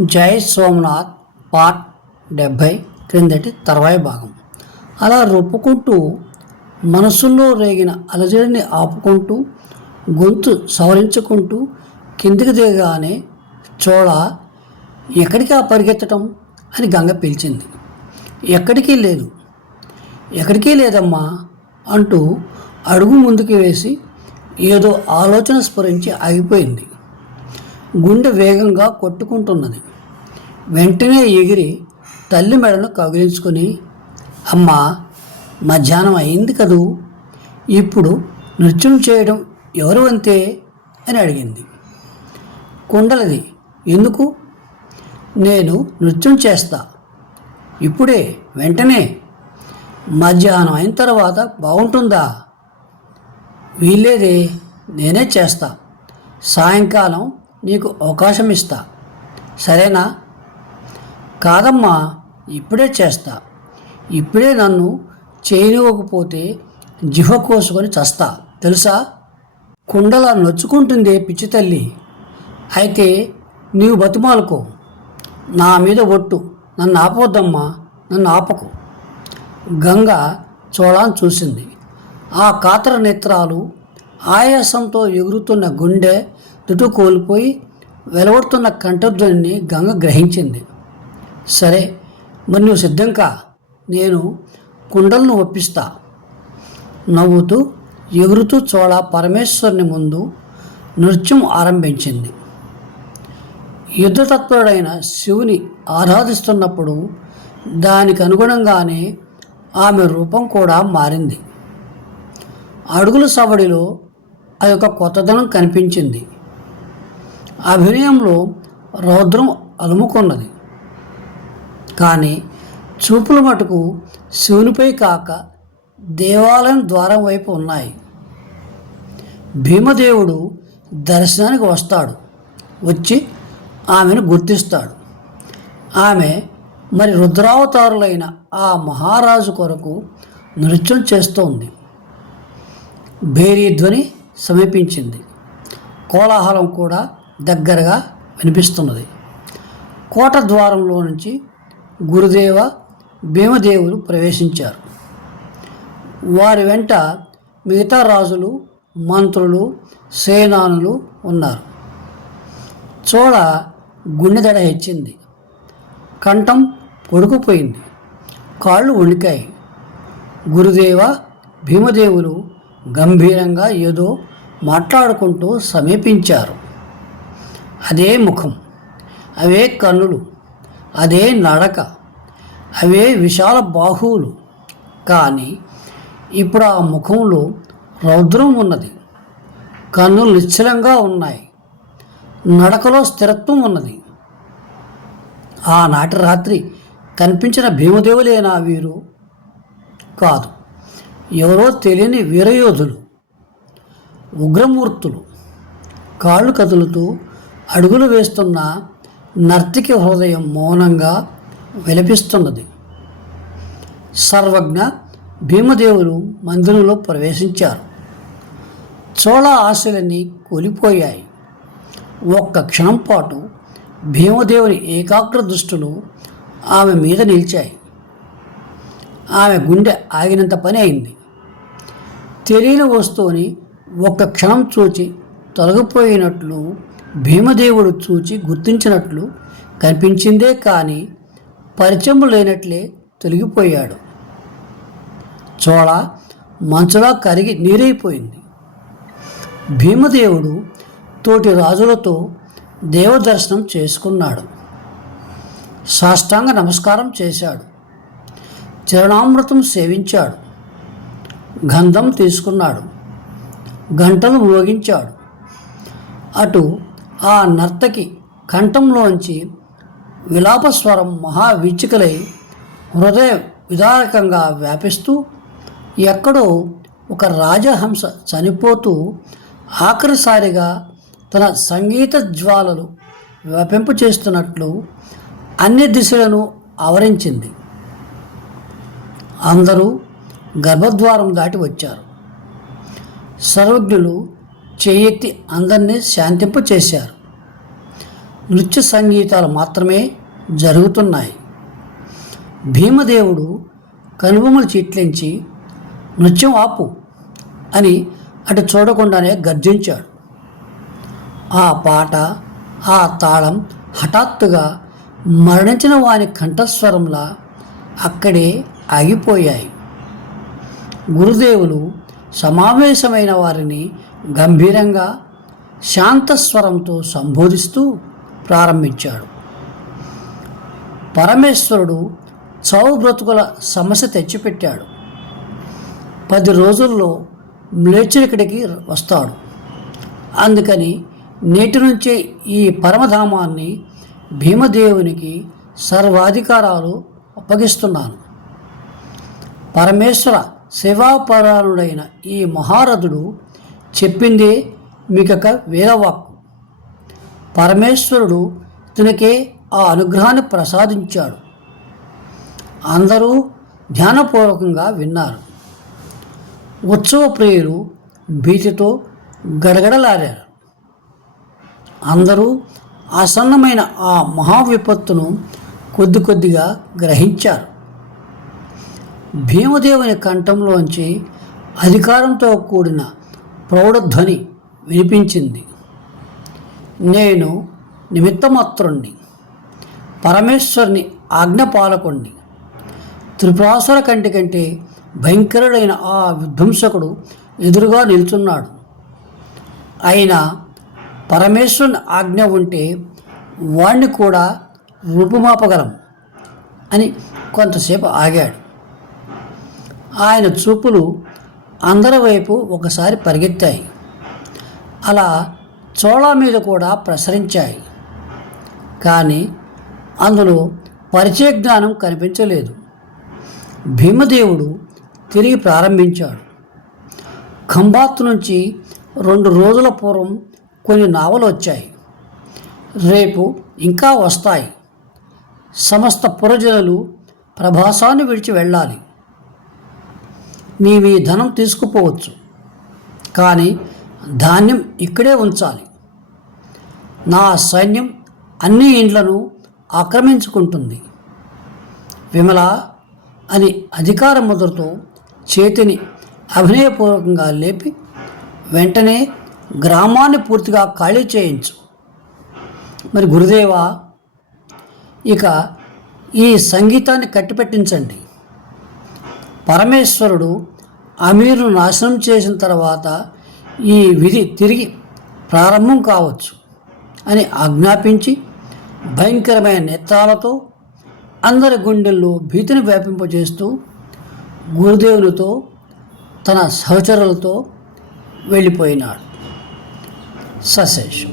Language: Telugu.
జై సోమనాథ్ పార్ట్ డెబ్భై క్రిందటి తర్వాయి భాగం. అలా రొప్పుకుంటూ మనసుల్లో రేగిన అలజడిని ఆపుకుంటూ గొంతు సవరించుకుంటూ కిందికి దిగగానే చోళ ఎక్కడికి ఆ పరిగెత్తటం? అని గంగ పిలిచింది. ఎక్కడికి లేదు. ఎక్కడికి లేదమ్మా అంటూ అడుగు ముందుకు వేసి ఏదో ఆలోచన స్ఫురించి ఆగిపోయింది. గుండె వేగంగా కొట్టుకుంటున్నది. వెంటనే ఎగిరి తల్లి మెడను కగిలించుకొని అమ్మ మధ్యాహ్నం అయింది కదూ? ఇప్పుడు నృత్యం చేయడం ఎవరు అంతే? అని అడిగింది. కుండలది. ఎందుకు? నేను నృత్యం చేస్తా. ఇప్పుడే వెంటనే. మధ్యాహ్నం అయిన తర్వాత బాగుంటుందా? వీల్లేదే. నేనే చేస్తా. సాయంకాలం నీకు అవకాశం ఇస్తా సరేనా? కాదమ్మా ఇప్పుడే చేస్తా. ఇప్పుడే నన్ను చేయనివ్వకపోతే జిహ కోసుకొని చస్తా. తెలుసా? కుండలా నొచ్చుకుంటుందే పిచ్చి తల్లి. అయితే నీవు బతిమాలుకో. నా మీద ఒట్టు. నన్ను ఆపవద్దమ్మా నన్ను ఆపకు. గంగ చోళాన్ని చూసింది. ఆ కాతర నేత్రాలు ఆయాసంతో ఎగురుతున్న గుండె దుటు కోల్పోయి వెలవడుతున్న కంఠధ్వనిని గంగ గ్రహించింది. సరే మరి నువ్వు సిద్ధం కా నేను కుండలను ఒప్పిస్తా. నవ్వుతూ ఎగురుతూ చోళ పరమేశ్వరుని ముందు నృత్యం ఆరంభించింది. యుద్ధతత్పరుడైన శివుని ఆరాధిస్తున్నప్పుడు దానికి అనుగుణంగానే ఆమె రూపం కూడా మారింది. అడుగుల సవడిలో అది ఒక కొత్తదనం కనిపించింది. అభినయంలో రౌద్రం అలుముకున్నది. కానీ చూపుల మటుకు శివునిపై కాక దేవాలయం ద్వారం వైపు ఉన్నాయి. భీమదేవుడు దర్శనానికి వస్తాడు. వచ్చి ఆమెను గుర్తిస్తాడు. ఆమె మరి రుద్రావతారులైన ఆ మహారాజు కొరకు నృత్యం చేస్తోంది. భేరీ ధ్వని సమీపించింది. కోలాహలం కూడా దగ్గరగా వినిపిస్తున్నది. కోట ద్వారంలో నుంచి గురుదేవ భీమదేవులు ప్రవేశించారు. వారి వెంట మిగతా రాజులు మంత్రులు సేనానులు ఉన్నారు. చోళ గుండెదడ హెచ్చింది. కంఠం పొడుకుపోయింది. కాళ్ళు వణికాయి గురుదేవ భీమదేవులు గంభీరంగా ఏదో మాట్లాడుకుంటూ సమీపించారు. అదే ముఖం అవే కన్నులు అదే నడక అవే విశాల బాహువులు. కానీ ఇప్పుడు ఆ ముఖంలో రౌద్రం ఉన్నది కన్నులు నిశ్చలంగా ఉన్నాయి నడకలో స్థిరత్వం ఉన్నది. ఆనాటి రాత్రి కనిపించిన భీమదేవులేనా వీరు? కాదు ఎవరో తెలియని వీరయోధులు ఉగ్రమూర్తులు. కాళ్ళు కదులుతూ అడుగులు వేస్తున్న నర్తికి హృదయం మౌనంగా విలపిస్తున్నది. సర్వజ్ఞ భీమదేవులు మందిరంలో ప్రవేశించారు. చోళ ఆశలన్నీ కూలిపోయాయి. ఒక్క క్షణం పాటు భీమదేవుని ఏకాగ్ర దృష్టులు ఆమె మీద నిలిచాయి. ఆమె గుండె ఆగినంత పని అయింది. తెలియని వస్తువుని ఒక్క క్షణం చూచి తొలగిపోయినట్లు భీమదేవుడు చూచి గుర్తించినట్లు కనిపించిందే కానీ పరిచయం లేనట్లే తొలగిపోయాడు. చోళ మంచులా కరిగి నీరైపోయింది. భీమదేవుడు తోటి రాజులతో దేవదర్శనం చేసుకున్నాడు. సాష్టాంగ నమస్కారం చేశాడు. చరణామృతం సేవించాడు. గంధం తీసుకున్నాడు. గంటలు మోగించాడు. అటు ఆ నర్తకి కంఠంలోంచి విలాపస్వరం మహావీచికలై హృదయ విదారకంగా వ్యాపిస్తూ ఎక్కడో ఒక రాజహంస చనిపోతూ ఆఖరిసారిగా తన సంగీత జ్వాలలు వ్యాపింపు చేస్తున్నట్లు అన్ని దిశలను ఆవరించింది. అందరూ గర్భద్వారం దాటి వచ్చారు. సర్వజ్ఞులు చేయెత్తి అందరినీ శాంతింప చేశారు. నృత్య సంగీతాలు మాత్రమే జరుగుతున్నాయి. భీమదేవుడు కనుబొమ్మలు చిట్లించి నృత్యం ఆపు అని అటు చూడకుండానే గర్జించాడు. ఆ పాట ఆ తాళం హఠాత్తుగా మరణించిన వాని కంఠస్వరంలా అక్కడే ఆగిపోయాయి. గురుదేవులు సమావేశమైన వారిని గంభీరంగా శాంతస్వరంతో సంబోధిస్తూ ప్రారంభించాడు. పరమేశ్వరుడు చావు బ్రతుకుల సమస్య తెచ్చిపెట్టాడు. పది రోజుల్లో మ్లేచ్చుడిక్కడికి వస్తాడు. అందుకని నేటి నుంచే ఈ పరమధామాన్ని భీమదేవునికి సర్వాధికారాలు అప్పగిస్తున్నాను. పరమేశ్వర శివాపరాణుడైన ఈ మహారథుడు చెప్పిందే మీకొక వేదవాక్కు. పరమేశ్వరుడు ఇతనికే ఆ అనుగ్రహాన్ని ప్రసాదించాడు. అందరూ ధ్యానపూర్వకంగా విన్నారు. ఉత్సవ ప్రియులు భీతితో గడగడలాడారు అందరూ ఆసన్నమైన ఆ మహావిపత్తును కొద్ది కొద్దిగా గ్రహించారు. భీమదేవుని కంఠంలోంచి అధికారంతో కూడిన ప్రౌఢధ్వని వినిపించింది. నేను నిమిత్తమాత్రుణ్ణి పరమేశ్వరుని ఆజ్ఞపాలకుణ్ణి త్రిపురాసుర కంటి కంటే భయంకరుడైన ఆ విధ్వంసకుడు ఎదురుగా నిల్చున్నాడు. అయినా పరమేశ్వరుని ఆజ్ఞ ఉంటే వాణ్ణి కూడా రూపుమాపగలం అని కొంతసేపు ఆగాడు. ఆయన చూపులు అందరి వైపు ఒకసారి పరిగెత్తాయి. అలా చోళా మీద కూడా ప్రసరించాయి. కానీ అందులో పరిచయ జ్ఞానం కనిపించలేదు. భీమదేవుడు తిరిగి ప్రారంభించాడు. ఖంబాత్ నుంచి రెండు రోజుల పూర్వం కొన్ని నావలు వచ్చాయి. రేపు ఇంకా వస్తాయి. సమస్త పురజనులు ప్రభాసాన్ని విడిచి వెళ్ళాలి. నీవి ధనం తీసుకుపోవచ్చు. కానీ ధాన్యం ఇక్కడే ఉంచాలి. నా సైన్యం అన్ని ఇండ్లను ఆక్రమించుకుంటుంది. విమల అని అధికార ముద్రతో చేతిని అభినయపూర్వకంగా లేపి వెంటనే గ్రామాన్ని పూర్తిగా ఖాళీ చేయించు. మరి గురుదేవా ఇక ఈ సంగీతాన్ని కట్టిపెట్టించండి. పరమేశ్వరుడు అమీర్ను నాశనం చేసిన తర్వాత ఈ విధి తిరిగి ప్రారంభం కావచ్చు అని ఆజ్ఞాపించి భయంకరమైన నేత్రాలతో అందరి గుండెల్లో భీతిని వ్యాపింపజేస్తూ గురుదేవునితో తన సహచరులతో వెళ్ళిపోయినాడు. సశేషం.